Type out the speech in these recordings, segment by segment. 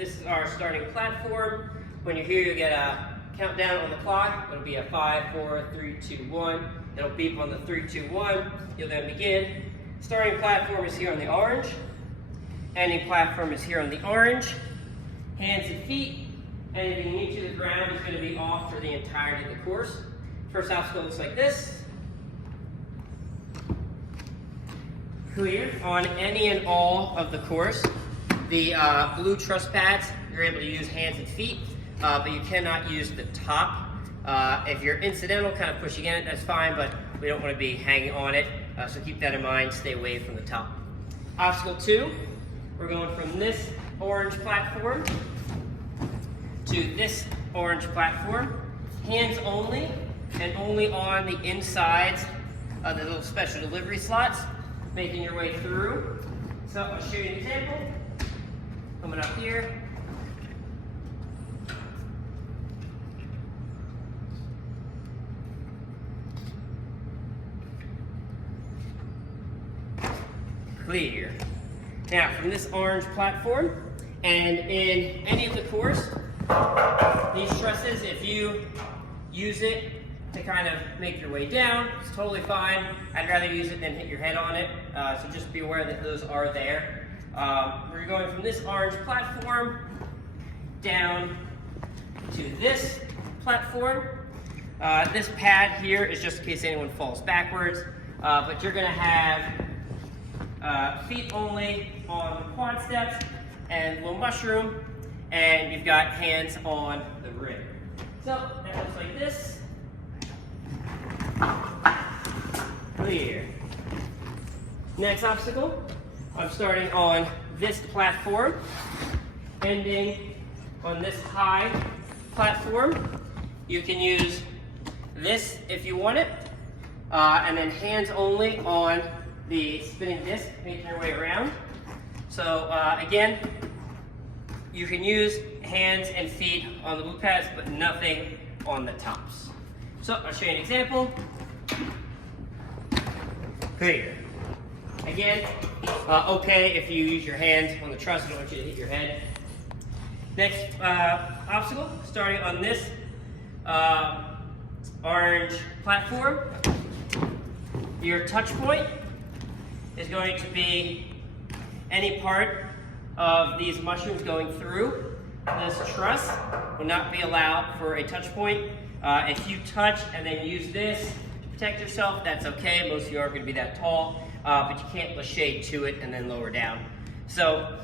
this is our starting platform. When you're here, you get a countdown on the clock. It'll be a 5, 4, 3, 2, 1. It'll beep on the 3, 2, 1. You'll then begin. Starting platform is here on the orange. Ending platform is here on the orange. Hands and feet. Anything knee to the ground is going to be off for the entirety of the course. First obstacle looks like this. Clear. On any and all of the course, the blue truss pads, you're able to use hands and feet, but you cannot use the top. If you're incidental, kind of pushing in it, that's fine, but we don't want to be hanging on it, so keep that in mind. Stay away from the top. Obstacle 2, we're going from this orange platform to this orange platform. Hands only, and only on the insides of the little special delivery slots, making your way through. So I'll show you an example. Coming up here. Clear. Now from this orange platform, and in any of the course, these trusses, if you use it to kind of make your way down, it's totally fine. I'd rather use it than hit your head on it, so just be aware that those are there. We're going from this orange platform down to this platform. This pad here is just in case anyone falls backwards, but you're gonna have feet only on the quad steps and little mushroom, and you've got hands on the rim. So that looks like this. Clear. Next obstacle, I'm starting on this platform, ending on this high platform. You can use this if you want it, and then hands only on the spinning disc, making your way around. So again, you can use hands and feet on the blue pads, but nothing on the tops. So I'll show you an example. Clear. Again, okay if you use your hand on the truss, I don't want you to hit your head. Next obstacle, starting on this orange platform. Your touch point is going to be any part of these mushrooms going through this truss will not be allowed for a touch point. If you touch and then use this to protect yourself, that's okay. Most of you aren't going to be that tall, but you can't lachey to it and then lower down. So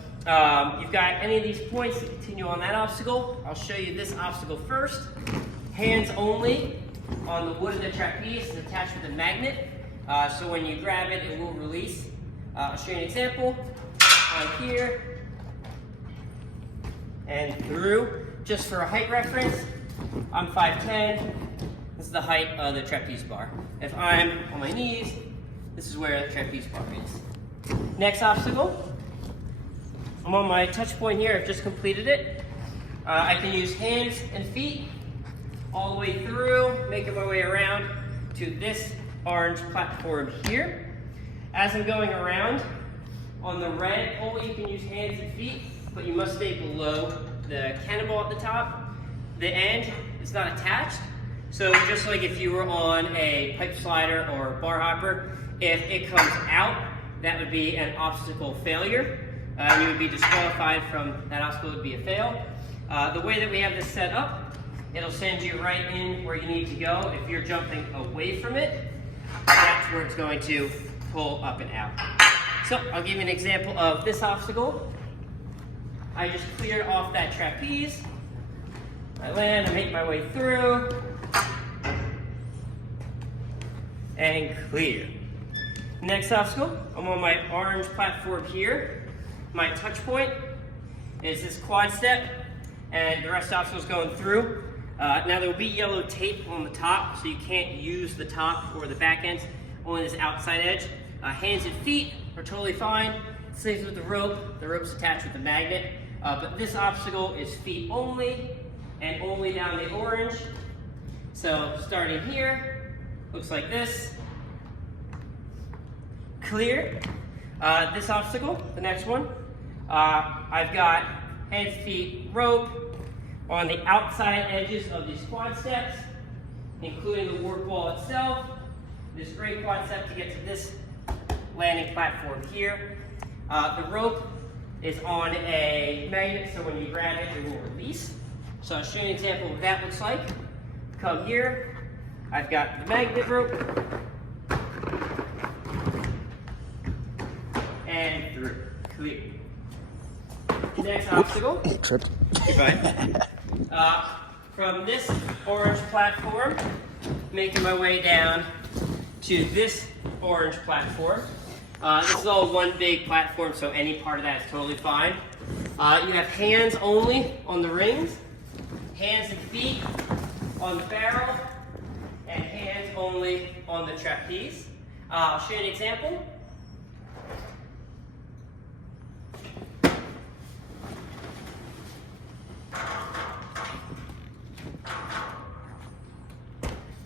you've got any of these points to continue on that obstacle. I'll show you this obstacle first. Hands only on the wood of the trapeze is attached with a magnet. So when you grab it, it will release. I'll show you an example. On here and through. Just for a height reference, I'm 5'10". This is the height of the trapeze bar. If I'm on my knees, this is where the trapeze bar is. Next obstacle, I'm on my touch point here. I've just completed it. I can use hands and feet all the way through, making my way around to this orange platform here. As I'm going around, on the red pole, you can use hands and feet, but you must stay below the cannonball at the top. The end is not attached, so just like if you were on a pipe slider or bar hopper, if it comes out, that would be an obstacle failure. You would be disqualified from that obstacle. Would be a fail. The way that we have this set up, it'll send you right in where you need to go. If you're jumping away from it, that's where it's going to pull up and out. So I'll give you an example of this obstacle. I just cleared off that trapeze. I land, I make my way through, and clear. Next obstacle, I'm on my orange platform here. My touch point is this quad step, and the rest of the obstacles going through. Now there will be yellow tape on the top, so you can't use the top or the back end, only this outside edge. Hands and feet are totally fine. Same with the rope. The rope's attached with the magnet. But this obstacle is feet only, and only down the orange. So starting here, looks like this. Clear. This obstacle, the next one, I've got hands, feet, rope on the outside edges of these quad steps, including the work wall itself. This great quad step to get to this landing platform here. The rope is on a magnet, so when you grab it, it will release. So I'll show you an example of what that looks like. Come here, I've got the magnet rope, and through, clear. Next obstacle. Tripped. You're fine. From this orange platform, making my way down to this orange platform. This is all one big platform, so any part of that is totally fine. You have hands only on the rings, hands and feet on the barrel, and hands only on the trapeze. I'll show you an example.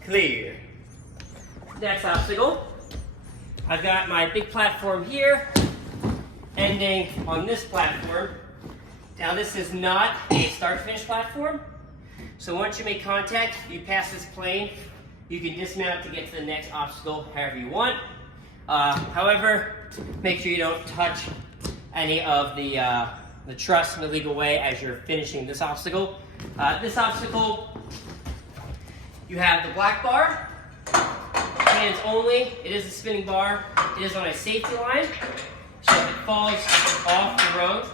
Clear. Next obstacle. I've got my big platform here, ending on this platform. Now this is not a start-finish platform, so once you make contact, you pass this plane, you can dismount to get to the next obstacle however you want. However, make sure you don't touch any of the truss in a legal way as you're finishing this obstacle. This obstacle, you have the black bar, hands only. It is a spinning bar. It is on a safety line, so if it falls off the rungs,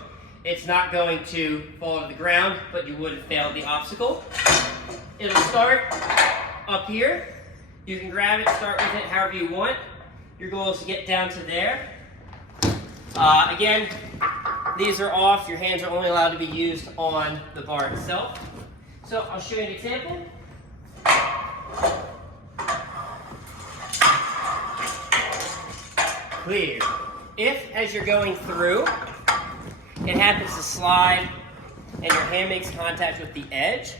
it's not going to fall to the ground, but you would have failed the obstacle. It'll start up here. You can grab it, start with it however you want. Your goal is to get down to there. Again, these are off. Your hands are only allowed to be used on the bar itself. So I'll show you an example. Clear. If, as you're going through, it happens to slide and your hand makes contact with the edge,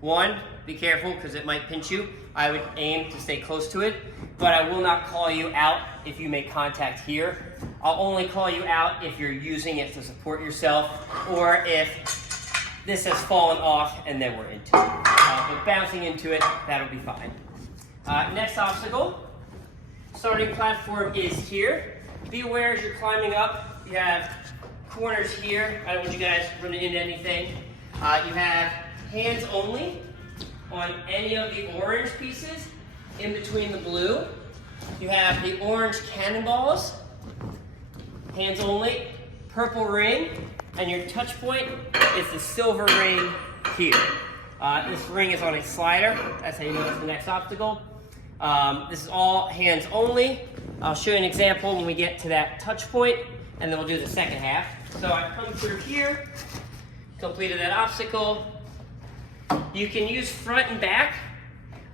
one, be careful because it might pinch you. I would aim to stay close to it, but I will not call you out if you make contact here. I'll only call you out if you're using it to support yourself or if this has fallen off and then we're into it. But bouncing into it, that'll be fine. Next obstacle. Starting platform is here. Be aware as you're climbing up, you have corners here. I don't want you guys running into anything. You have hands only on any of the orange pieces in between the blue. You have the orange cannonballs, hands only, purple ring, and your touch point is the silver ring here. This ring is on a slider. That's how you know it's the next obstacle. This is all hands only. I'll show you an example when we get to that touch point, and then we'll do the second half. So I've come through here, completed that obstacle. You can use front and back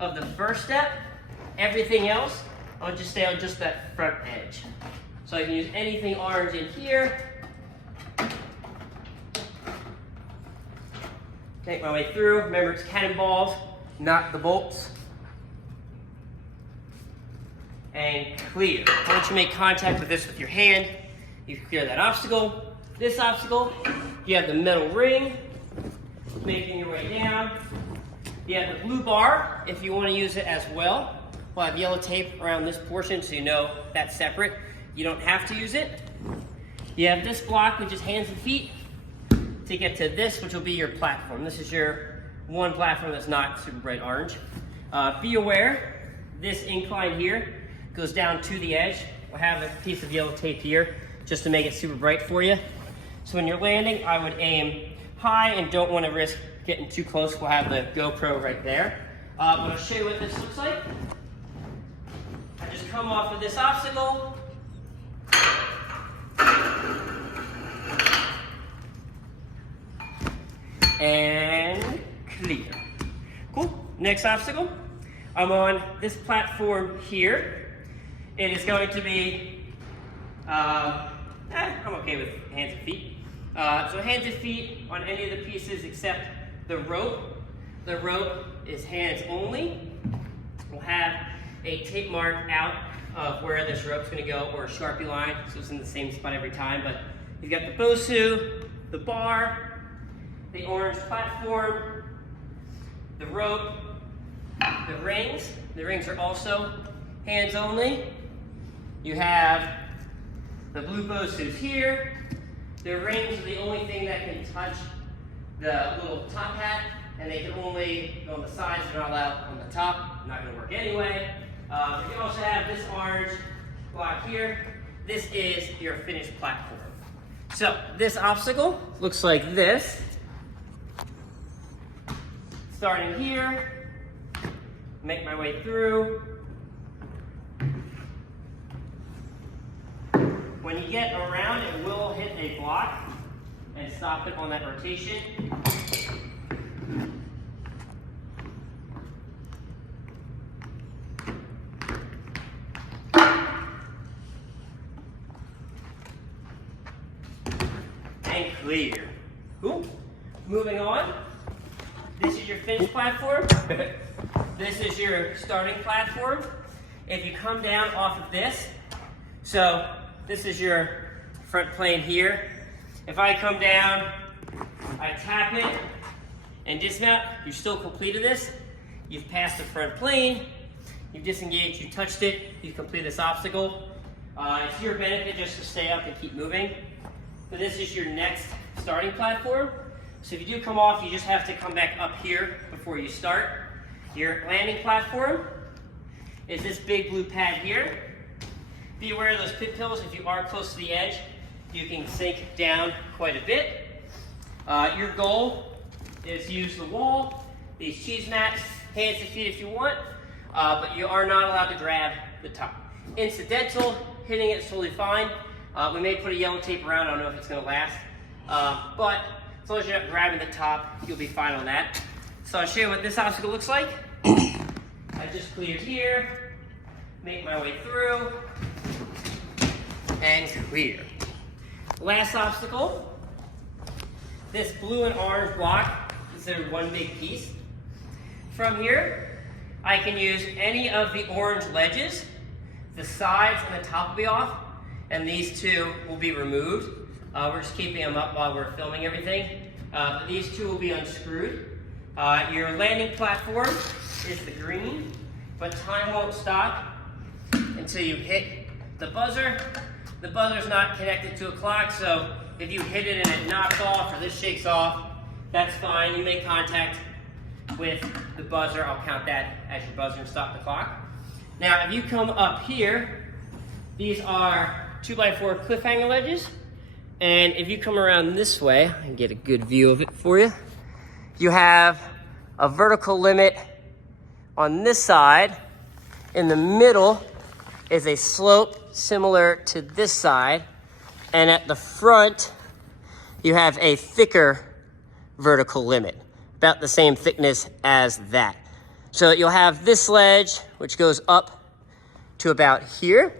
of the first step. Everything else, I'll just stay on just that front edge. So I can use anything orange in here. Make my way through. Remember, it's cannonballs, not the bolts. And clear. Once you make contact with this with your hand, you clear that obstacle. This obstacle, you have the metal ring, making your way down. You have the blue bar, if you want to use it as well. We'll have yellow tape around this portion so you know that's separate. You don't have to use it. You have this block, which is hands and feet, to get to this, which will be your platform. This is your one platform that's not super bright orange. Be aware, this incline here goes down to the edge. We'll have a piece of yellow tape here just to make it super bright for you. So when you're landing, I would aim high and don't want to risk getting too close. We'll have the GoPro right there. But I'll show you what this looks like. I just come off of this obstacle. And clear. Cool. Next obstacle. I'm on this platform here. It is going to be, I'm okay with hands and feet. So hands and feet on any of the pieces except the rope. The rope is hands only. We'll have a tape mark out of where this rope's going to go, or a Sharpie line, so it's in the same spot every time. But you've got the BOSU, the bar, the orange platform, the rope, the rings. The rings are also hands only. You have the blue post who's here. The rings are the only thing that can touch the little top hat, and they can only go on the sides, they're not allowed on the top. Not gonna work anyway. But you also have this orange block here. This is your finished platform. So this obstacle looks like this. Starting here, make my way through. When you get around, it will hit a block and stop it on that rotation. And clear. Cool. Moving on. This is your finished platform. This is your starting platform. If you come down off of this, so this is your front plane here. If I come down, I tap it and dismount, you still completed this. You've passed the front plane, you've disengaged, you touched it, you've completed this obstacle. It's to your benefit just to stay up and keep moving. So this is your next starting platform. So if you do come off, you just have to come back up here before you start. Your landing platform is this big blue pad here. Be aware of those pit pills. If you are close to the edge, you can sink down quite a bit. Your goal is to use the wall, these cheese mats, hands and feet if you want, but you are not allowed to grab the top. Incidental, hitting it is totally fine. We may put a yellow tape around, I don't know if it's gonna last, but as long as you're not grabbing the top, you'll be fine on that. So I'll show you what this obstacle looks like. I just cleared here, make my way through, and clear. Last obstacle, this blue and orange block is one big piece. From here, I can use any of the orange ledges. The sides and the top will be off, and these two will be removed. We're just keeping them up while we're filming everything. But these two will be unscrewed. Your landing platform is the green, but time won't stop until you hit the buzzer. The buzzer's not connected to a clock, so if you hit it and it knocks off or this shakes off, that's fine. You make contact with the buzzer. I'll count that as your buzzer and stop the clock. Now, if you come up here, these are 2x4 cliffhanger ledges. And if you come around this way, I can get a good view of it for you. You have a vertical limit on this side. In the middle is a slope similar to this side. And at the front, you have a thicker vertical limit, about the same thickness as that. So you'll have this ledge, which goes up to about here,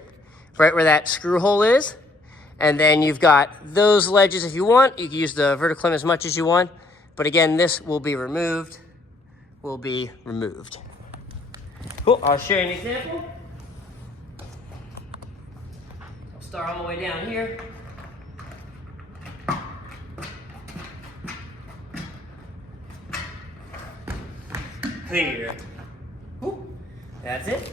right where that screw hole is. And then you've got those ledges if you want. You can use the vertical limit as much as you want. But again, this will be removed. Cool, I'll show you an example. I'll start all the way down here. Clear. Cool. That's it.